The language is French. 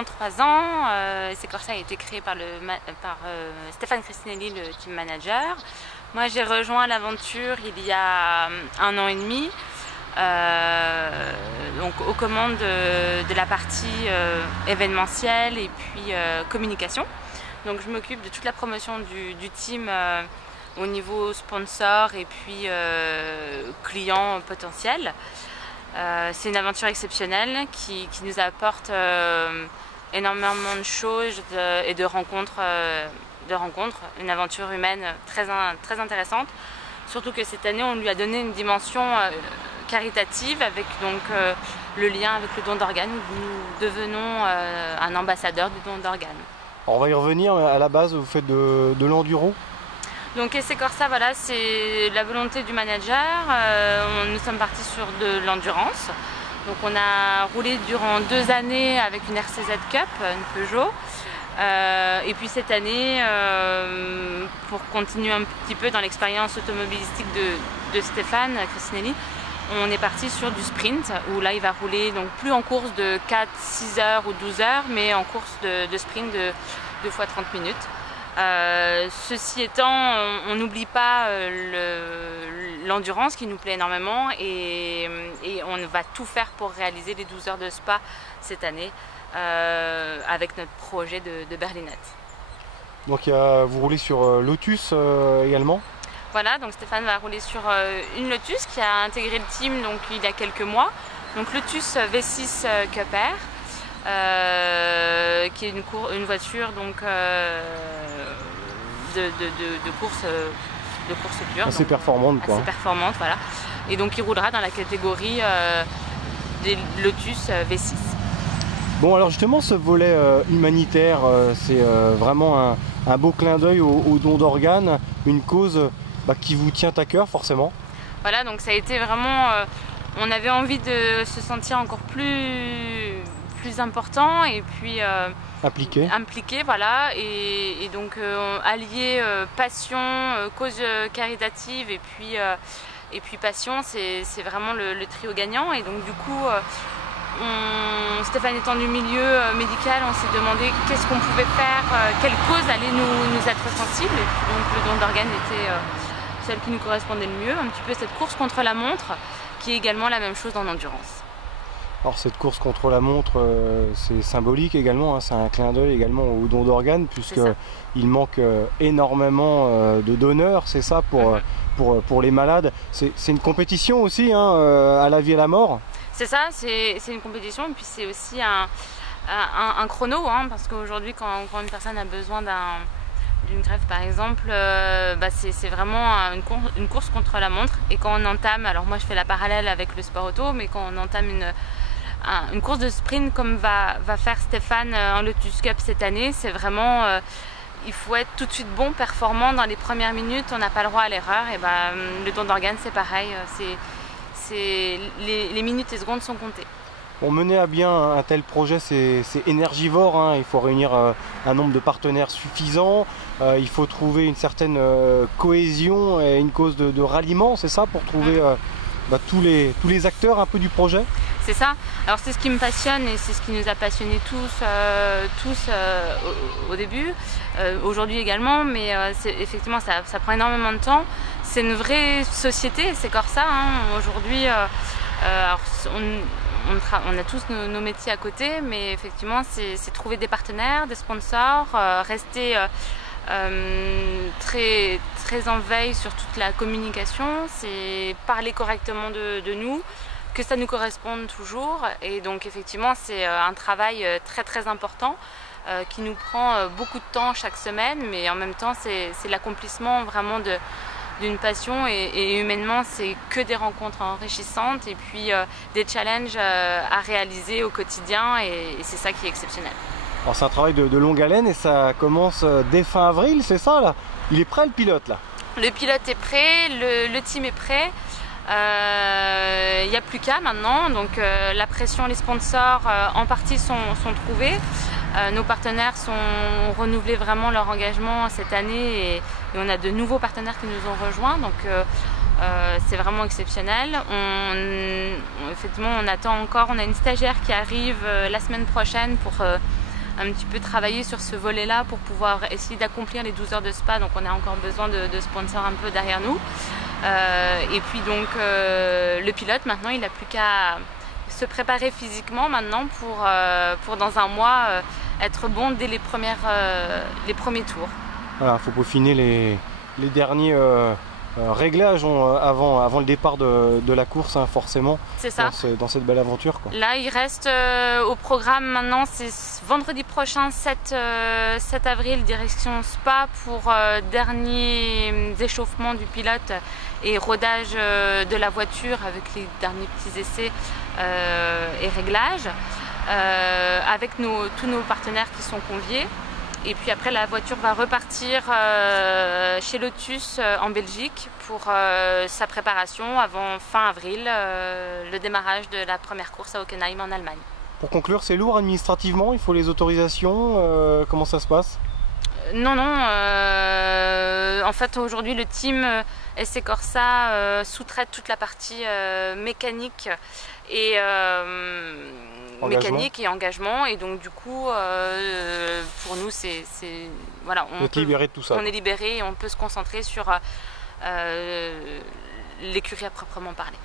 maintenant 3 ans. Corsa a été créé par Stéphane Cristinelli, le team manager. Moi, j'ai rejoint l'aventure il y a 1 an et demi, donc aux commandes de la partie événementielle et puis communication. Donc, je m'occupe de toute la promotion du team au niveau sponsor et puis clients potentiels. C'est une aventure exceptionnelle qui nous apporte énormément de choses et de rencontres. Une aventure humaine très intéressante. Surtout que cette année, on lui a donné une dimension caritative avec donc, le lien avec le don d'organes. Nous devenons un ambassadeur du don d'organes. On va y revenir. À la base, vous faites de l'enduro. Donc Corsa, voilà, c'est la volonté du manager. Nous sommes partis sur de l'endurance. Donc on a roulé durant 2 années avec une RCZ Cup, une Peugeot. Et puis cette année, pour continuer un petit peu dans l'expérience automobilistique de Stéphane Cristinelli, on est parti sur du sprint, où là il va rouler donc plus en course de 4, 6 heures ou 12 heures, mais en course de sprint de 2 fois 30 minutes. Ceci étant, on n'oublie pas l'endurance qui nous plaît énormément et on va tout faire pour réaliser les 12 heures de Spa cette année avec notre projet de Berlinette. Donc vous roulez sur Lotus également? Voilà, donc Stéphane va rouler sur une Lotus qui a intégré le team donc, il y a quelques mois. Donc Lotus V6 Cup Air. Qui est une voiture donc, de course dure. Assez performante quoi. Assez performante, voilà. Et donc il roulera dans la catégorie des Lotus V6. Bon alors justement ce volet humanitaire, c'est vraiment un beau clin d'œil au don d'organes, une cause qui vous tient à cœur forcément. Voilà, donc ça a été vraiment... on avait envie de se sentir encore plus important et puis impliqué voilà, et donc allier passion, cause caritative et puis passion, c'est vraiment le trio gagnant. Et donc du coup Stéphane étant du milieu médical, on s'est demandé qu'est-ce qu'on pouvait faire, quelle cause allait nous être sensible, et puis donc le don d'organes était celle qui nous correspondait le mieux, un petit peu cette course contre la montre qui est également la même chose en endurance. Alors cette course contre la montre, c'est symbolique également, hein, c'est un clin d'œil également au don d'organes, puisqu'il manque énormément de donneurs, c'est ça, pour les malades. C'est une compétition aussi, hein, à la vie et à la mort. C'est ça, c'est une compétition, et puis c'est aussi un chrono, hein, parce qu'aujourd'hui quand une personne a besoin d'une greffe par exemple, c'est vraiment une course contre la montre. Et quand on entame, alors moi je fais la parallèle avec le sport auto, mais quand on entame une course de sprint comme va faire Stéphane en Lotus Cup cette année, c'est vraiment il faut être tout de suite bon, performant dans les premières minutes, on n'a pas le droit à l'erreur. Et le don d'organes c'est pareil, les minutes et secondes sont comptées. Pour mener à bien un tel projet, c'est énergivore, hein. Il faut réunir un nombre de partenaires suffisant, il faut trouver une certaine cohésion et une cause de ralliement, c'est ça, pour trouver tous les acteurs un peu du projet? C'est ça, alors c'est ce qui me passionne et c'est ce qui nous a passionnés tous au début, aujourd'hui également, mais effectivement ça prend énormément de temps. C'est une vraie société, c'est Corsa, hein. Aujourd'hui, on a tous nos métiers à côté, mais effectivement c'est trouver des partenaires, des sponsors, rester très en veille sur toute la communication, c'est parler correctement de nous, que ça nous corresponde toujours. Et donc effectivement c'est un travail très important qui nous prend beaucoup de temps chaque semaine, mais en même temps c'est l'accomplissement vraiment d'une passion, et humainement c'est que des rencontres enrichissantes et puis des challenges à réaliser au quotidien, et c'est ça qui est exceptionnel. Alors c'est un travail de longue haleine et ça commence dès fin avril, c'est ça là? Il est prêt le pilote là? Le pilote est prêt, le team est prêt. Il n'y a plus qu'à maintenant, donc la pression, les sponsors en partie sont trouvés. Nos partenaires sont renouvelés vraiment leur engagement cette année, et on a de nouveaux partenaires qui nous ont rejoints, donc c'est vraiment exceptionnel. Effectivement, on attend encore, on a une stagiaire qui arrive la semaine prochaine pour un petit peu travailler sur ce volet-là pour pouvoir essayer d'accomplir les 12 heures de spa. Donc on a encore besoin de sponsors un peu derrière nous. Et puis donc le pilote maintenant il n'a plus qu'à se préparer physiquement maintenant pour dans un mois être bon dès les premiers tours. Voilà, il faut peaufiner les derniers réglages avant le départ de la course, hein, forcément. C'est ça. Dans cette belle aventure, quoi. Là, il reste au programme maintenant, c'est vendredi prochain, 7 avril, direction Spa pour dernier échauffement du pilote et rodage de la voiture avec les derniers petits essais et réglages, avec tous nos partenaires qui sont conviés. Et puis après, la voiture va repartir chez Lotus en Belgique pour sa préparation avant fin avril, le démarrage de la première course à Hockenheim en Allemagne. Pour conclure, c'est lourd administrativement, il faut les autorisations, comment ça se passe? Non, en fait aujourd'hui le team SC Corsa sous-traite toute la partie mécanique et engagement, et donc du coup pour nous voilà, on est libéré de tout ça. On est libéré et on peut se concentrer sur l'écurie à proprement parler.